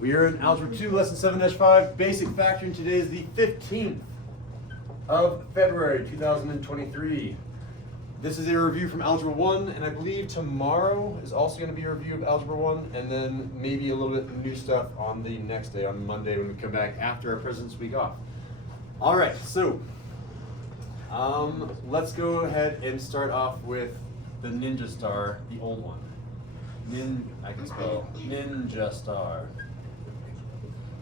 We are in Algebra 2, Lesson 7-5, Basic Factoring. Today is the 15th of February, 2023. This is a review from Algebra 1, and I believe tomorrow is also going to be a review of Algebra 1, and then maybe a little bit of new stuff on the next day, on Monday, when we come back after our President's Week off. All right, so let's go ahead and start off with the Ninja Star, the old one. I can spell Ninja Star.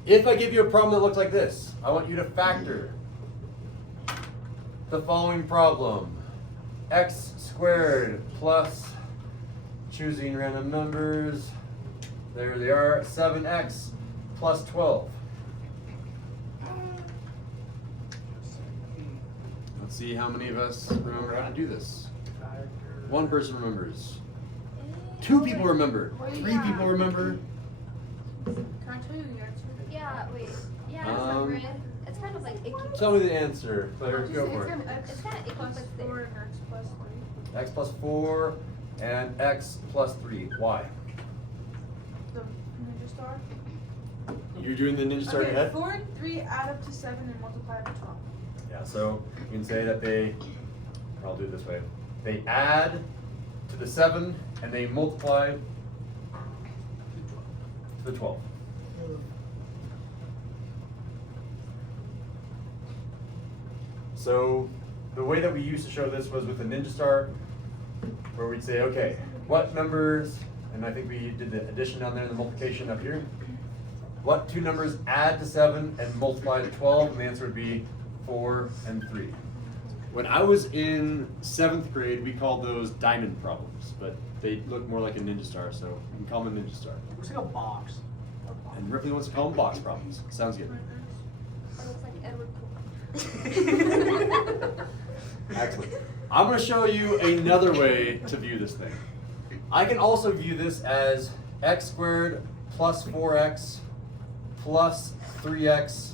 If I give you a problem that looks like this, I want you to factor the following problem. X squared plus, choosing random numbers, there they are, 7x plus 12. Let's see how many of us remember how to do this. One person remembers. 2 people remember. 3 people remember. Can I tell you the answer? Yeah, wait. Yeah, I remember it. It's kind of like icky. Tell me the answer. Claire, go for it. It's kind of icky, Plus but 4 and x plus 3. X plus 4 and x plus 3. Why? The Ninja Star. You're doing the Ninja Star in your head? 4 and 3 add up to 7 and multiply by 12. Yeah, so you can say that I'll do it this way. They add to the 7 and they multiply to the 12. So the way that we used to show this was with the Ninja Star, where we'd say, okay, what numbers, and I think we did the addition down there and the multiplication up here. What 2 numbers add to 7 and multiply to 12? And the answer would be 4 and 3. When I was in 7th grade, we called those diamond problems, but they look more like a Ninja Star, so you can call them a Ninja Star. Looks like a box. And Ripley wants to call them box problems. Sounds good. it looks like Edward Cullen. Excellent. I'm going to show you another way to view this thing. I can also view this as x squared plus 4x plus 3x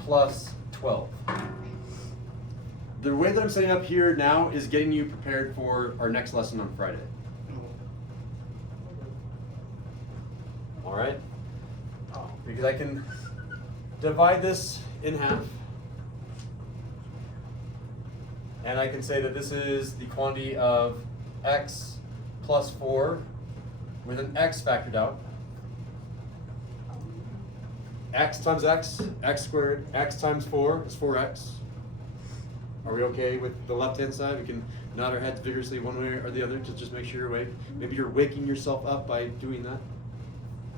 plus 12. The way that I'm setting up here now is getting you prepared for our next lesson on Friday. All right? Because I can divide this in half. And I can say that this is the quantity of x plus 4 with an x factored out. X times x, x squared, x times 4 is 4x. Are we okay with the left-hand side? We can nod our heads vigorously one way or the other to just make sure you're awake. Maybe you're waking yourself up by doing that.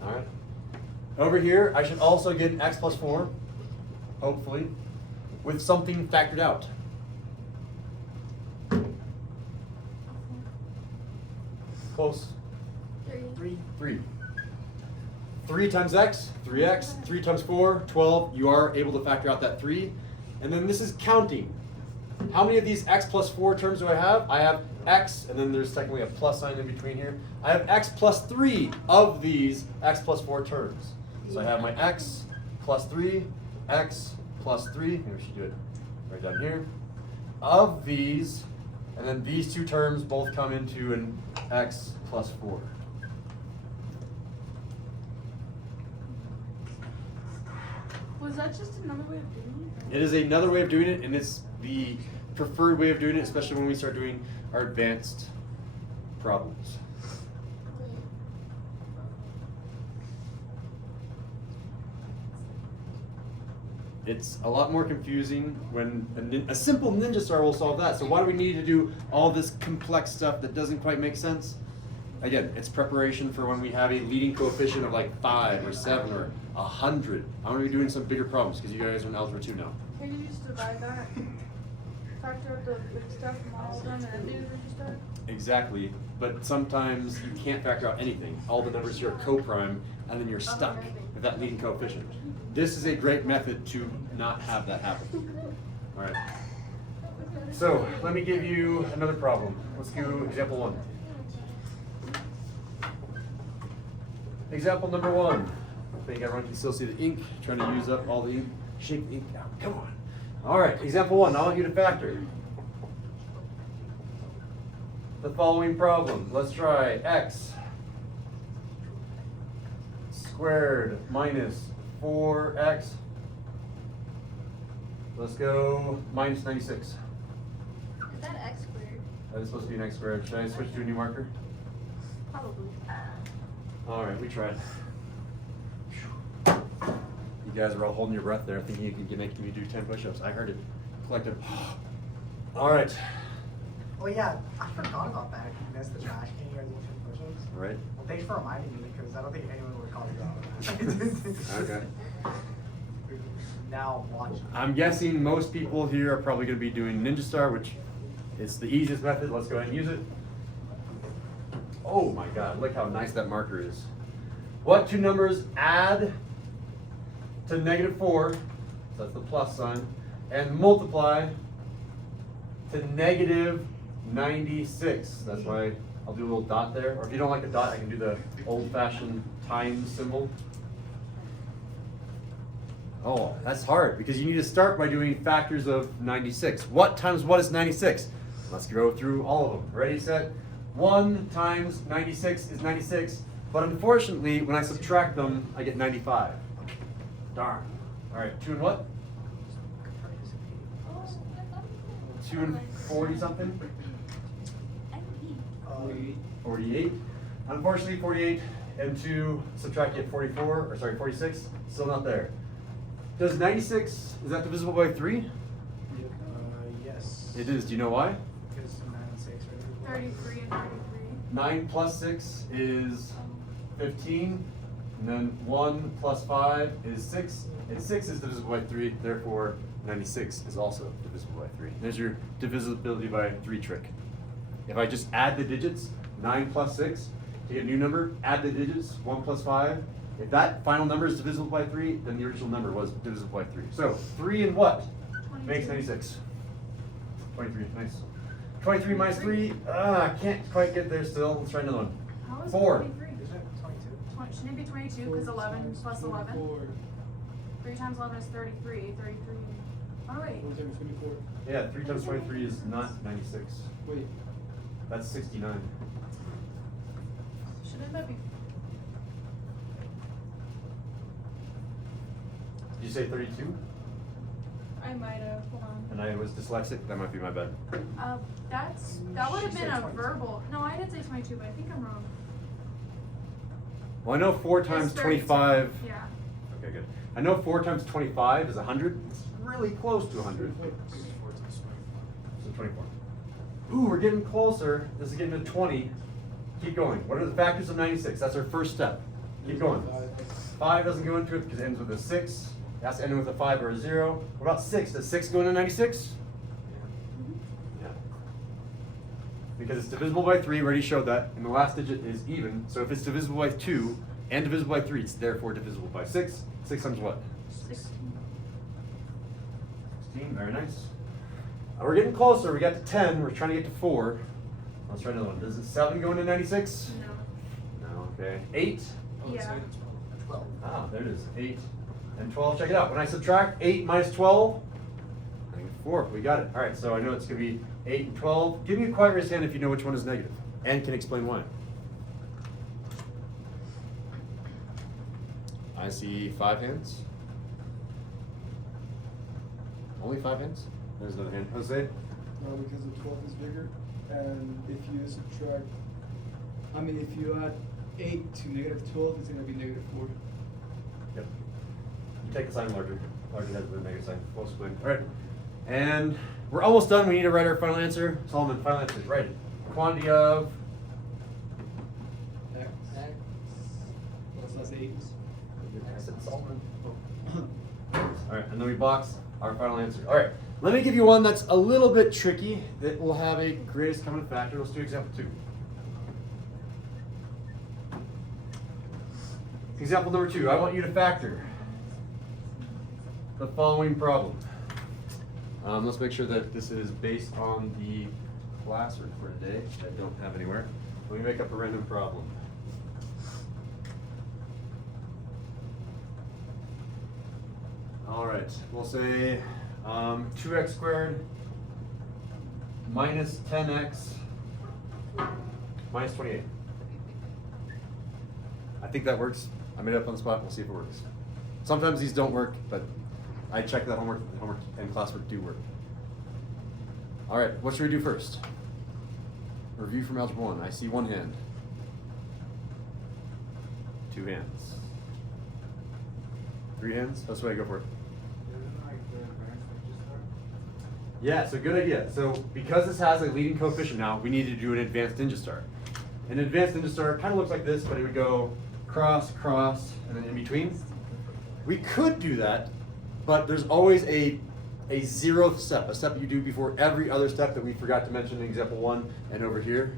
All right. Over here, I should also get an x plus 4, hopefully, with something factored out. Close. 3. 3. 3 times x, 3x, 3 times 4, 12. You are able to factor out that 3. And then this is counting. How many of these x plus 4 terms do I have? I have x, and then there's technically a plus sign in between here. I have x plus 3 of these x plus 4 terms. So I have my x plus 3, x plus 3. Maybe we should do it right down here. Of these, and then these 2 terms both come into an x plus 4. Was that just another way of doing it? It is another way of doing it, and it's the preferred way of doing it, especially when we start doing our advanced problems. It's a lot more confusing when a simple Ninja Star will solve that. So why do we need to do all this complex stuff that doesn't quite make sense? Again, it's preparation for when we have a leading coefficient of like 5 or 7 or 100. I'm going to be doing some bigger problems because you guys are in Algebra 2 now. Can you just divide that? Factor out the big stuff from all of them and then do the Ninja Star? Exactly, but sometimes you can't factor out anything. All the numbers here are co-prime, and then you're stuck with that leading coefficient. This is a great method to not have that happen. All right. So let me give you another problem. Let's do example 1. Example number 1. I think everyone can still see the ink. Trying to use up all the ink. Shake the ink down. Come on. All right. Example 1. I want you to factor the following problem. Let's try x squared minus 4x. Let's go minus 96. Is that x squared? That is supposed to be an x squared. Should I switch to a new marker? Probably. All right, we tried. You guys are all holding your breath there, thinking you can make me do 10 push-ups. I heard it. Collective. All right. Oh yeah, I forgot about that. You missed the trash can. You guys did 10 push-ups. Right. Well, thanks for reminding me because I don't think anyone would call you out on that. Okay. Now watch. I'm guessing most people here are probably going to be doing Ninja Star, which is the easiest method. Let's go ahead and use it. Oh my God, look how nice that marker is. What two numbers add to -4, so that's the plus sign, and multiply to -96. That's why I'll do a little dot there. Or if you don't like a dot, I can do the old-fashioned times symbol. Oh, that's hard because you need to start by doing factors of 96. What times what is 96? Let's go through all of them. Ready, set. 1 times 96 is 96, but unfortunately, when I subtract them, I get 95. Darn. All right, 2 and what? 2 and 40 something? 48. Unfortunately, 48 and 2 subtract get 46, still not there. Does 96, is that divisible by 3? Yes. It is, do you know why? Because 9 and 6 are 33 and 93. 9 plus 6 is 15, and then 1 plus 5 is 6, and 6 is divisible by 3, therefore 96 is also divisible by 3. There's your divisibility by 3 trick. If I just add the digits, 9 plus 6, to get a new number, add the digits, 1 plus 5. If that final number is divisible by 3, then the original number was divisible by 3. So 3 and what 22. makes 96? 23, nice. 23 minus 3, I can't quite get there still. Let's try another one. How is 4. 23? Isn't it 22? Shouldn't it be 22 because 11 plus 11? 3 times 11 is 33. 33. Oh wait. Yeah, 3 times 23 is not 96. Wait, That's 69. Shouldn't that be? Did you say 32? I might have. Hold on. And I was dyslexic? That might be my bad. That would have She been said a 22. verbal. No, I did say 22, but I think I'm wrong. Well, I know 4 times It's 32. 25. Yeah. Okay, good. I know 4 times 25 is 100. It's really close to 100. So 24. Ooh, we're getting closer. This is getting to 20. Keep going. What are the factors of 96? That's our first step. Keep going. 5 doesn't go into it because it ends with a 6. It has to end with a 5 or a 0. What about 6? Does 6 go into 96? Yeah. Because it's divisible by 3, we already showed that, and the last digit is even. So if it's divisible by 2 and divisible by 3, it's therefore divisible by 6. 6 times what? 16. 16, very nice. We're getting closer. We got to 10. We're trying to get to 4. Let's try another one. Does 7 go into 96? No. No, okay. 8? Yeah. 12. Ah, there it is. 8 and 12. Check it out. When I subtract 8 minus 12, I get 4. We got it. All right, so I know it's going to be 8 and 12. Give me a quiet raise hand if you know which one is negative and can explain why. I see 5 hands. Only 5 hands? There's another hand. Jose? no, because the 12 is bigger, and if you subtract, if you add 8 to -12, it's gonna be -4. Yep. You take the sign larger. Larger has the negative sign. Full explain. All right. And we're almost done. We need to write our final answer. Solomon, final answer. Write it. Quantity of X. Plus that's 8. I said Solomon. All right, and then we box our final answer. All right. Let me give you one that's a little bit tricky that will have a greatest common factor. Let's do example 2. Example number 2. I want you to factor the following problem. Let's make sure that this is based on the classwork for today that I don't have anywhere. Let me make up a random problem. All right, we'll say 2x squared minus 10x minus 28. I think that works I made it up on the spot. We'll see if it works. Sometimes these don't work, but I check that homework and classwork do work. All right, what should we do first? Review from Algebra 1. I see one hand. Two hands. Three hands? That's the way I go for it. Yeah, so good idea. So because this has a leading coefficient now, we need to do an advanced ninja star. An advanced ninja star kind of looks like this, but it would go cross, cross, and then in between. We could do that, but there's always a zeroth step, a step you do before every other step that we forgot to mention in example 1 and over here.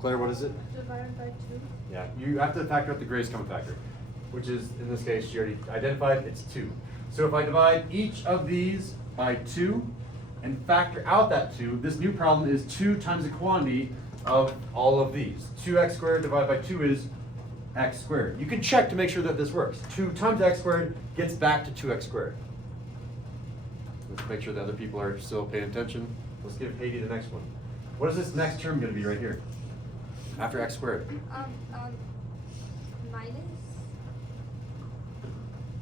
Claire, what is it? Divided by 2. Yeah, you have to factor out the greatest common factor, which is, in this case, she already identified, it's 2. So if I divide each of these by 2 and factor out that 2, this new problem is 2 times the quantity of all of these. 2x squared divided by 2 is x squared. You can check to make sure that this works. 2 times x squared gets back to 2x squared. Let's make sure that other people are still paying attention. Let's give Haiti the next one. What is this next term going to be right here? After x squared. Minus.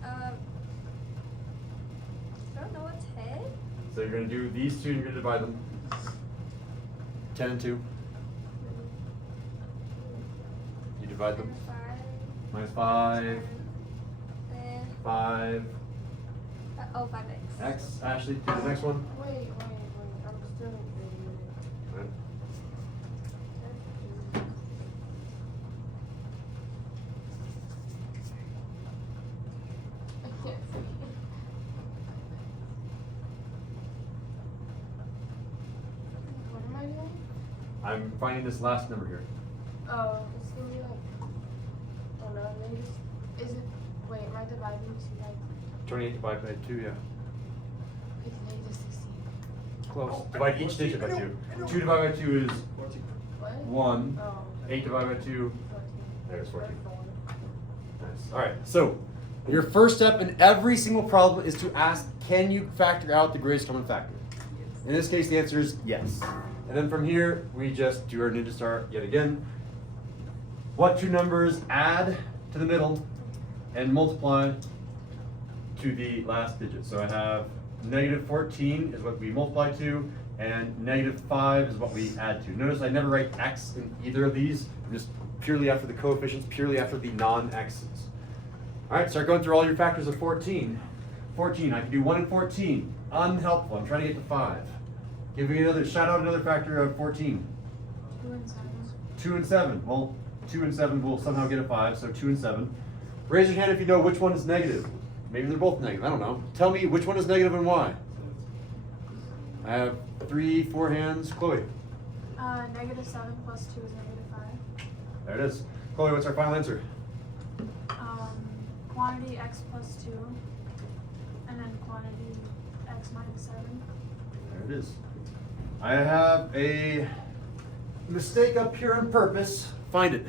I don't know what's head. So you're going to do these two and you're going to divide them. 10 and 2. You divide them. Minus 5. 5. Oh, 5x. X. Ashley, do the next one. Wait. I'm still Right. I can't see. What am I doing? I'm finding this last number here. Oh, it's gonna be like. Oh no, and then just. Is it. Wait, am I dividing to like. 28 divided by 2, yeah. It's negative 16. Close. Divide each digit by 2. 2 divided by 2 is What? 1. Oh. 8 divided by 2. 14. There's 14. Nice. All right, so your first step in every single problem is to ask, can you factor out the greatest common factor? In this case, the answer is yes. And then from here, we just do our ninja star yet again. What two numbers add to the middle and multiply to the last digit? So I have negative 14 is what we multiply to, and negative 5 is what we add to. Notice I never write x in either of these. I'm just purely after the coefficients, purely after the non-x's. All right, start going through all your factors of 14. 14, I can do 1 and 14. Unhelpful, I'm trying to get to 5. Give me another, shout out another factor of 14. 2 and 7. 2 and 7, well, 2 and 7 will somehow get a 5, so 2 and 7. Raise your hand if you know which one is negative. Maybe they're both negative, I don't know. Tell me which one is negative and why. I have 3, 4 hands. Chloe. Negative 7 plus 2 is negative 5. There it is. Chloe, what's our final answer? Quantity x plus 2, and then quantity x minus 7. There it is. I have a mistake up here on purpose. Find it.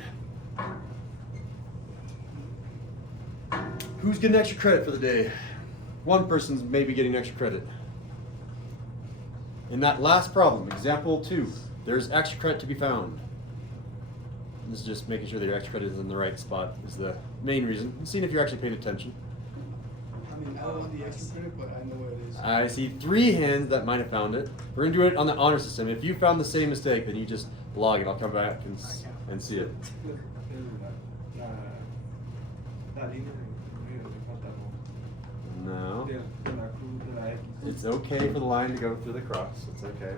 Who's getting extra credit for the day? One person's maybe getting extra credit. In that last problem, example 2, there's extra credit to be found. This is just making sure that your extra credit is in the right spot is the main reason. And seeing if you're actually paying attention. I mean, I don't know the extra credit, but I know what it is. I see 3 hands that might have found it. We're gonna do it on the honor system. If you found the same mistake, then you just log it. I'll come back and see it. No. It's okay for the line to go through the cross. It's okay.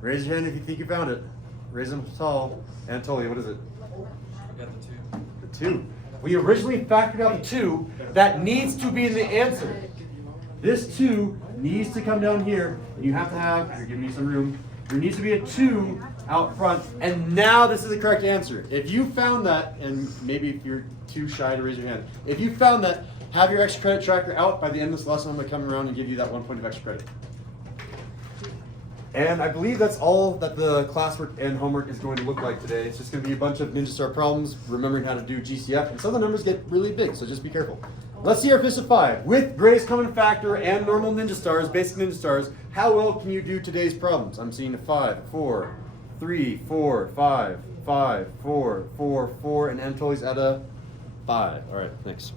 Raise your hand if you think you found it. Raise them tall. Anatoly, what is it? I got the 2. The 2. We originally factored out the 2. That needs to be in the answer. This 2 needs to come down here, and you have to have, you're giving me some room, there needs to be a 2 out front, and now this is the correct answer. If you found that, and maybe if you're too shy to raise your hand, if you found that, have your extra credit tracker out. By the end of this lesson, I'm going to come around and give you that 1 point of extra credit. And I believe that's all that the classwork and homework is going to look like today. It's just going to be a bunch of Ninja Star problems, remembering how to do GCF, and some of the numbers get really big, so just be careful. Let's see our fist of 5. With greatest common factor and normal Ninja Stars, basic Ninja Stars, how well can you do today's problems? I'm seeing a 5, 4, 3, 4, 5, 5, 4, 4, 4, and Anatoly's at a 5. All right, thanks.